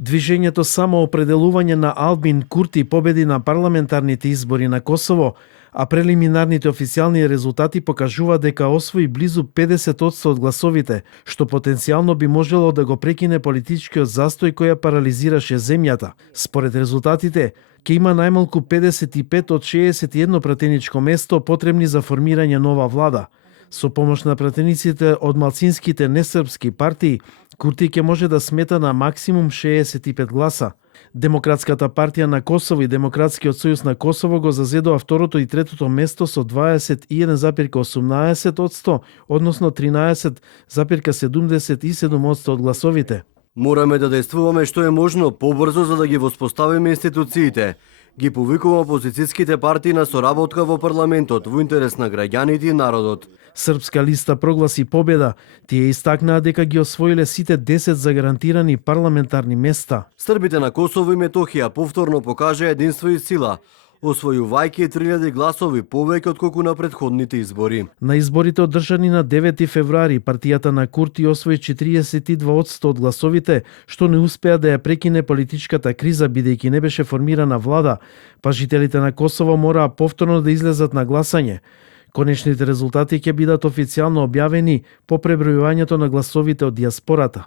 Движењето Самоопределување на Албин Курти победи на парламентарните избори на Косово, а прелиминарните официјални резултати покажуваат дека освои близу 50% од гласовите, што потенцијално би можело да го прекине политичкиот застој кој ја парализираше земјата. Според резултатите, ќе има најмалку 55 од 61 пратеничко место потребни за формирање нова влада. Со помош на пратениците од малцинските несрпски партии, Курти ќе може да смета на максимум 65 гласа. Демократската партија на Косово и Демократскиот сојуз на Косово го зазедоа второто и третото место со 21,18%, односно 13,77% од гласовите. Мораме да действуваме што е можно побрзо за да ги воспоставиме институциите. Ги повикува опозицијските партии на соработка во парламентот во интерес на граѓаните и народот. Српска листа прогласи победа. Тие истакнаа дека ги освоиле сите 10 загарантирани парламентарни места. Србите на Косово и Метохија повторно покажа единство и сила, освојувајќи 3000 гласови повеќе отколку на претходните избори. На изборите одржани на 9 февруари, партијата на Курти освои 42% од гласовите, што не успеа да ја прекине политичката криза бидејќи не беше формирана влада, па жителите на Косово мораа повторно да излезат на гласање. Конечните резултати ќе бидат официјално објавени по пребројувањето на гласовите од дијаспората.